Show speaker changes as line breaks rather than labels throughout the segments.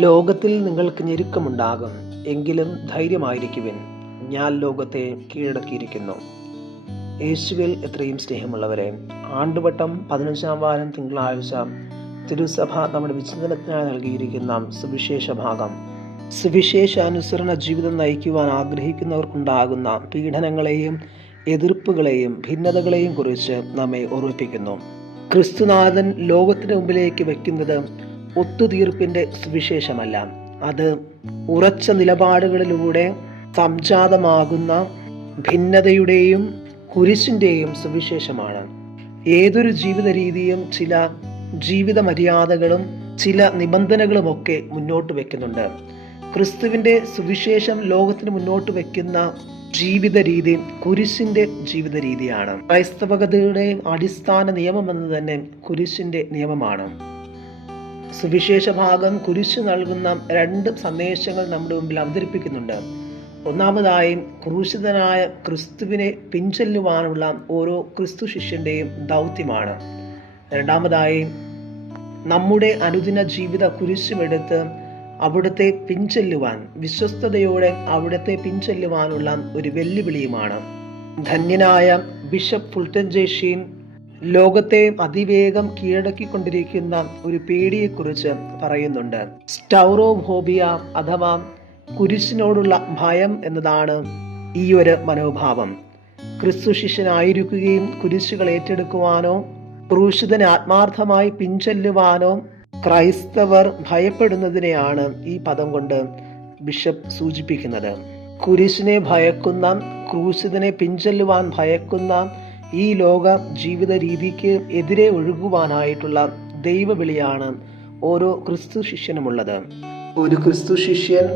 ലോകത്തിൽ നിങ്ങൾക്ക് ഞെരുക്കമുണ്ടാകും. എങ്കിലും ധൈര്യമായിരിക്കുവിൻ. ഞാൻ ലോകത്തെ കീഴടക്കിയിരിക്കുന്നു. യേശുവിൽ എത്രയും സ്നേഹമുള്ളവരെ ആണ്ടുവട്ടം പതിനഞ്ചാം വാരം തിങ്കളാഴ്ച തിരുസഭ നമ്മുടെ വിചിന്തനത്തിനായി നൽകിയിരിക്കുന്ന സുവിശേഷ ഭാഗം. സുവിശേഷാനുസരണ ജീവിതം നയിക്കുവാൻ ആഗ്രഹിക്കുന്നവർക്കുണ്ടാകുന്ന പീഡനങ്ങളെയും എതിർപ്പുകളെയും ഭിന്നതകളെയും കുറിച്ച് നമ്മെ ഓർമ്മിപ്പിക്കുന്നു. ക്രിസ്തുനാഥൻ ലോകത്തിന് മുമ്പിലേക്ക് വയ്ക്കുന്നത് ഒത്തുതീർപ്പിന്റെ സുവിശേഷമല്ല. അത് ഉറച്ച നിലപാടുകളിലൂടെ സംജാതമാകുന്ന ഭിന്നതയുടെയും കുരിശിന്റെയും സുവിശേഷമാണ്. ഏതൊരു ജീവിത രീതിയും ചില ജീവിത മര്യാദകളും ചില നിബന്ധനകളുമൊക്കെ മുന്നോട്ട് വെക്കുന്നുണ്ട്. ക്രിസ്തുവിന്റെ സുവിശേഷം ലോകത്തിന് മുന്നോട്ട് വെക്കുന്ന ജീവിത രീതി കുരിശിന്റെ ജീവിത രീതിയാണ് ക്രൈസ്തവകതയുടെ അടിസ്ഥാന നിയമം എന്ന് തന്നെ കുരിശിന്റെ നിയമമാണ്. സുവിശേഷ ഭാഗം കുരിശ് നൽകുന്ന രണ്ട് സന്ദേശങ്ങൾ നമ്മുടെ മുമ്പിൽ അവതരിപ്പിക്കുന്നുണ്ട്. ഒന്നാമതായി ക്രൂശിതനായ ക്രിസ്തുവിനെ പിൻചെല്ലുവാനുള്ള ഓരോ ക്രിസ്തു ശിഷ്യന്റെയും ദൗത്യമാണ്. രണ്ടാമതായി നമ്മുടെ അനുദിന ജീവിത കുരിശുമെടുത്ത് അവിടുത്തെ പിൻചെല്ലുവാൻ വിശ്വസ്തയോടെ അവിടുത്തെ പിൻചെല്ലുവാനുള്ള ഒരു വെല്ലുവിളിയുമാണ്. ധന്യനായ ബിഷപ്പ് ഫുൾട്ടൻ ജേഷീൻ ലോകത്തെ അതിവേഗം കീഴടക്കിക്കൊണ്ടിരിക്കുന്ന ഒരു പേടിയെക്കുറിച്ച് പറയുന്നുണ്ട്. സ്റ്റൗറോഫോബിയ അഥവാ കുരിശിനോടുള്ള ഭയം എന്നതാണ് ഈ ഒരു മനോഭാവം. ക്രിസ്തു ശിഷ്യനായിരിക്കുകയും കുരിശുകൾ ഏറ്റെടുക്കുവാനോ ക്രൂശിതനെ ആത്മാർത്ഥമായി പിൻചെല്ലുവാനോ ക്രൈസ്തവർ ഭയപ്പെടുന്നതിനെയാണ് ഈ പദം കൊണ്ട് ബിഷപ്പ് സൂചിപ്പിക്കുന്നത്. കുരിശിനെ ഭയക്കുന്ന ക്രൂശിതനെ പിൻചെല്ലുവാൻ ഭയക്കുന്ന ഈ ലോക ജീവിത രീതിക്ക് എതിരെ ഒഴുകുവാനായിട്ടുള്ള ദൈവവിളിയാണ് ഓരോ ക്രിസ്തു ശിഷ്യനുമുള്ളത്. ഒരു ക്രിസ്തു ശിഷ്യൻ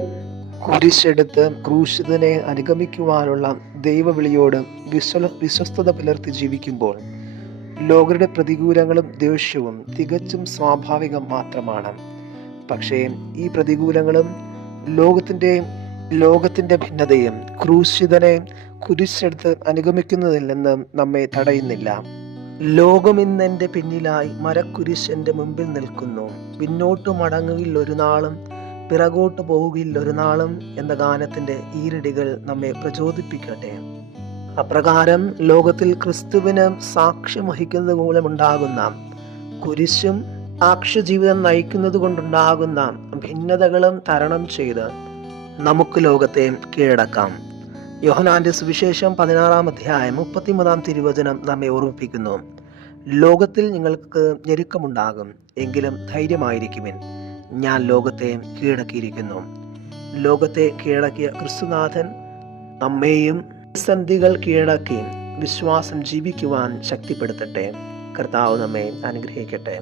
കുരിശെടുത്ത് ക്രൂശിതനെ അനുഗമിക്കുവാനുള്ള ദൈവവിളിയോട് വിശ്വ വിശ്വസ്തത പുലർത്തി ജീവിക്കുമ്പോൾ ലോകരുടെ പ്രതികൂലങ്ങളും ദേഷ്യവും തികച്ചും സ്വാഭാവികം മാത്രമാണ്. പക്ഷേ ഈ പ്രതികൂലങ്ങളും ലോകത്തിന്റെ ലോകത്തിന്റെ ഭിന്നതയും ക്രൂശിതനെ കുരിശെടുത്ത് അനുഗമിക്കുന്നതില്ലെന്ന് നമ്മെ തടയുന്നില്ല. ലോകം ഇന്നെന്റെ പിന്നിലായി മരക്കുരിശ് എന്റെ മുമ്പിൽ നിൽക്കുന്നു. പിന്നോട്ട് മടങ്ങുകയില്ല ഒരു നാളും പിറകോട്ട് പോവുകയില്ല ഒരു നാളും എന്ന ഗാനത്തിന്റെ ഈരടികൾ നമ്മെ പ്രചോദിപ്പിക്കട്ടെ. അപ്രകാരം ലോകത്തിൽ ക്രിസ്തുവിന് സാക്ഷ്യം വഹിക്കുന്നത് മൂലമുണ്ടാകുന്ന കുരിശും സാക്ഷ്യജീവിതം നയിക്കുന്നത് കൊണ്ടുണ്ടാകുന്ന ഭിന്നതകളും തരണം ചെയ്ത് നമുക്ക് ലോകത്തെ കീഴടക്കാം. യോഹനാന്റെ സുവിശേഷം പതിനാറാം അധ്യായം മുപ്പത്തിമൂന്നാം തിരുവചനം നമ്മെ ഓർമ്മിപ്പിക്കുന്നു. ലോകത്തിൽ നിങ്ങൾക്ക് ഞെരുക്കമുണ്ടാകും എങ്കിലും ധൈര്യമായിരിക്കുമിൻ ഞാൻ ലോകത്തെ കീഴടക്കിയിരിക്കുന്നു. ലോകത്തെ കീഴടക്കിയ ക്രിസ്തുനാഥൻ നമ്മെയും സന്ധികൾ കീഴടക്കി വിശ്വാസം ജീവിക്കുവാൻ ശക്തിപ്പെടുത്തട്ടെ. കർത്താവ് നമ്മെ അനുഗ്രഹിക്കട്ടെ.